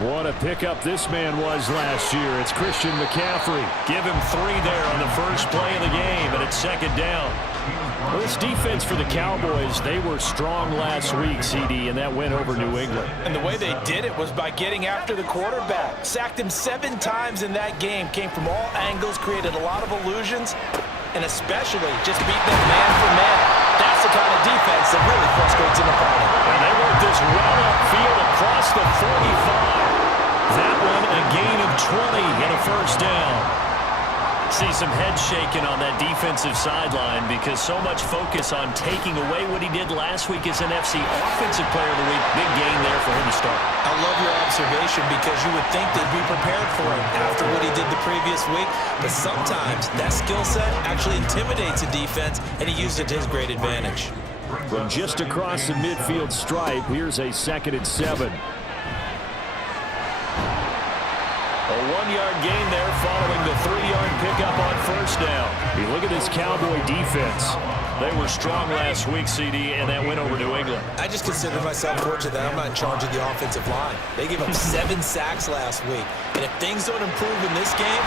What a pickup this man was last year. It's Christian McCaffrey. Give him 3 there on the first play of the game, and it's second down. Well, this defense for the Cowboys, they were strong last week, CD, and that went over New England. And the way they did it was by getting after the quarterback. Sacked him 7 times in that game. Came from all angles, created a lot of illusions, and especially just beat them man for man. That's the kind of defense that really frustrates an opponent. And they work this well upfield across the 45. That one a gain of 20 and a first down. See some head shaking on that defensive sideline because so much focus on taking away what he did last week as NFC Offensive Player of the Week. Big gain there for him to start. I love your observation because you would think they'd be prepared for him after what he did the previous week. But sometimes that skill set actually intimidates a defense, and he used it to his great advantage. From just across the midfield stripe, here's a 2nd and 7. A 1-yard gain there following the 3-yard pickup on first down. Hey, look at this Cowboy defense. They were strong last week, CD, and that went over New England. I just consider myself fortunate that I'm not in charge of the offensive line. They gave up 7 sacks last week. And if things don't improve in this game,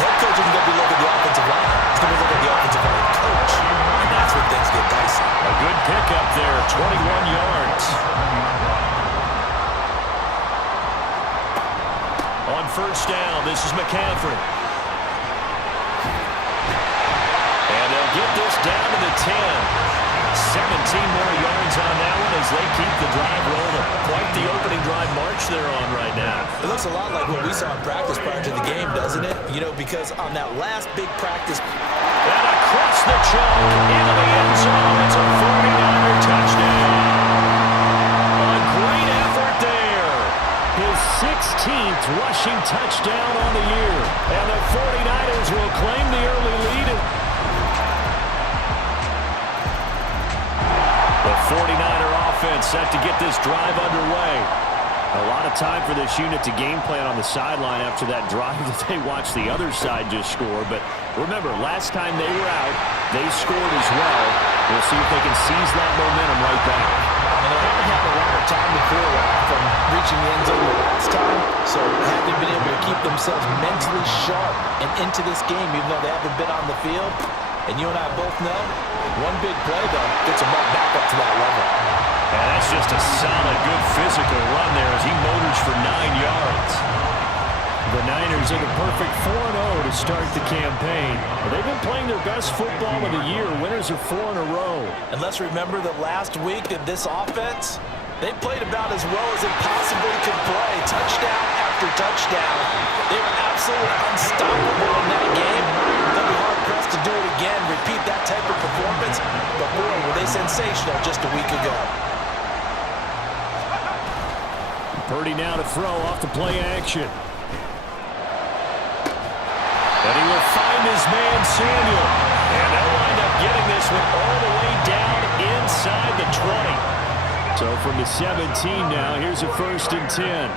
head coach isn't going to be looking at the offensive line. He's going to be looking at the offensive line coach. And that's when things get dicey. A good pickup there, 21 yards. On first down, this is McCaffrey. And they'll get this down to the 10. 17 more yards on that one as they keep the drive rolling. Quite the opening drive march they're on right now. It looks a lot like what we saw in practice prior to the game, doesn't it? You know, because on that last big practice... And across the chalk into the end zone. It's a 49er touchdown. A great effort there. His 16th rushing touchdown on the year. And the 49ers will claim the early lead. The 49er offense set to get this drive underway. A lot of time for this unit to game plan on the sideline after that drive that they watched the other side just score. But remember, last time they were out, they scored as well. We'll see if they can seize that momentum right back. And they haven't had a lot of time to clear from reaching the end zone the last time, so have they been able to keep themselves mentally sharp and into this game, even though they haven't been on the field? And you and I both know, one big play, though, gets them right back up to that level. And that's just a solid, good physical run there as he motors for 9 yards. The Niners are the perfect 4-0 to start the campaign. They've been playing their best football of the year. Winners are 4 in a row. And let's remember that last week that this offense, they played about as well as they possibly could play. Touchdown after touchdown. They were absolutely unstoppable in that game. They'll be hard-pressed to do it again, repeat that type of performance. But boy, were they sensational just a week ago. Purdy now to throw off the play action. And he will find his man, Samuel. And they'll wind up getting this one all the way down inside the 20. So from the 17 now, here's a 1st and 10.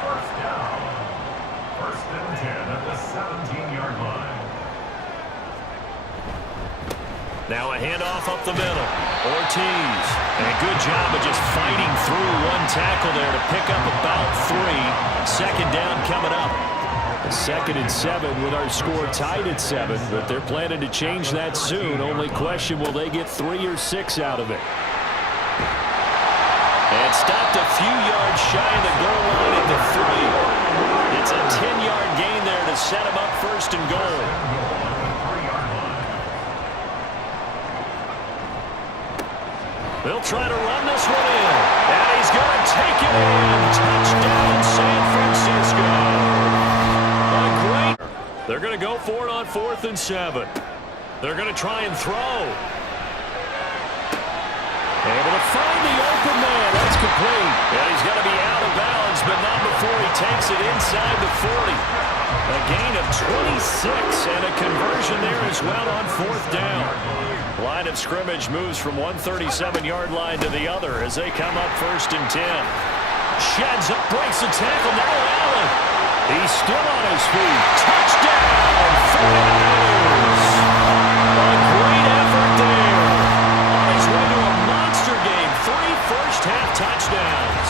1st and 10 at the 17-yard line. Now a handoff up the middle. Ortiz. And a good job of just fighting through one tackle there to pick up about 3. 2nd down coming up. A 2nd and 7 with our score tied at 7, but they're planning to change that soon. Only question, will they get 3 or 6 out of it? And stopped a few yards shy of the goal line at the 3. It's a 10-yard gain there to set him up 1st and goal. They'll try to run this one in. And he's going to take it in. Touchdown, San Francisco. A great. They're going to go for it on 4th and 7. They're going to try and throw. Able to find the open man. That's complete. Yeah, he's going to be out of bounds, but not before he takes it inside the 40. A gain of 26 and a conversion there as well on 4th down. Line of scrimmage moves from 137-yard line to the other as they come up 1st and 10. Sheds up, breaks the tackle. Now Allen. He's still on his feet. Touchdown, 49ers. A great effort there. On his way to a monster game. 3 first-half touchdowns.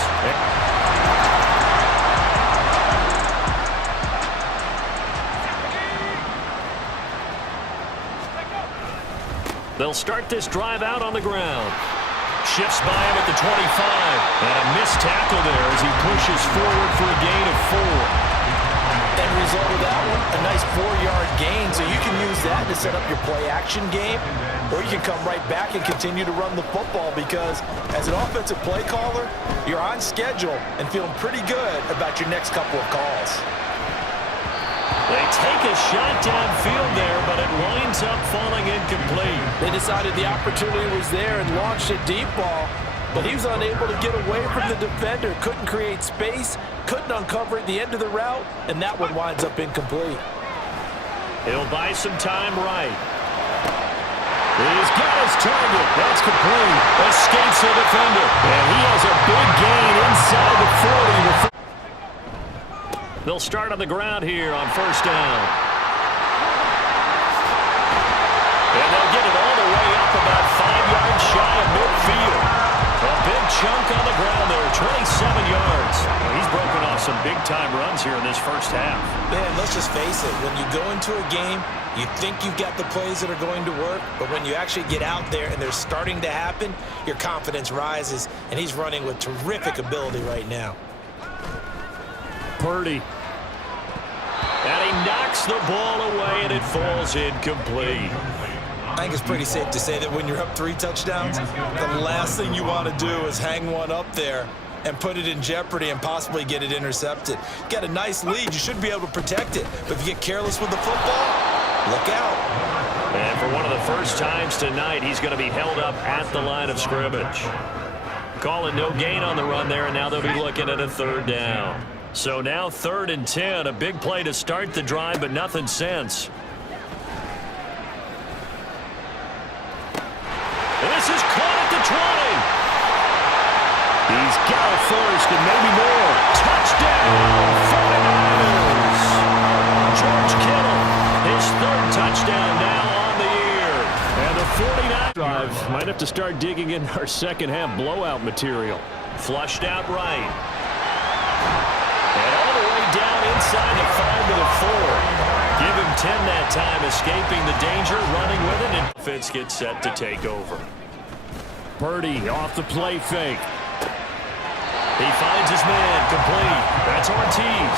They'll start this drive out on the ground. Shifts by him at the 25. And a missed tackle there as he pushes forward for a gain of 4. End result of that one, a nice 4-yard gain. So you can use that to set up your play-action game, or you can come right back and continue to run the football because as an offensive play caller, you're on schedule and feeling pretty good about your next couple of calls. They take a shot downfield there, but it winds up falling incomplete. They decided the opportunity was there and launched a deep ball, but he was unable to get away from the defender, couldn't create space, couldn't uncover at the end of the route, and that one winds up incomplete. He'll buy some time right. He's got his target. That's complete. Escapes the defender. And he has a big gain inside the 40. They'll start on the ground here on first down. And they'll get it all the way up about 5 yards shy of midfield. A big chunk on the ground there, 27 yards. Well, he's broken off some big-time runs here in this first half. Man, let's just face it. When you go into a game, you think you've got the plays that are going to work, but when you actually get out there and they're starting to happen, your confidence rises, and he's running with terrific ability right now. Purdy. And he knocks the ball away, and it falls incomplete. I think it's pretty safe to say that when you're up 3 touchdowns, the last thing you want to do is hang one up there and put it in jeopardy and possibly get it intercepted. You got a nice lead. You should be able to protect it. But if you get careless with the football, look out. And for one of the first times tonight, he's going to be held up at the line of scrimmage. Calling no gain on the run there, and now they'll be looking at a 3rd down. So now 3rd and 10, a big play to start the drive, but nothing since. This is caught at the 20. He's got it first and maybe more. Touchdown, 49ers. George Kittle, his 3rd touchdown now on the year. And the 49ers drive might have to start digging in our second half blowout material. Flushed out right. And all the way down inside the 5 to the 4. Give him 10 that time, escaping the danger, running with it, and Fitz gets set to take over. Purdy off the play fake. He finds his man, complete. That's Ortiz.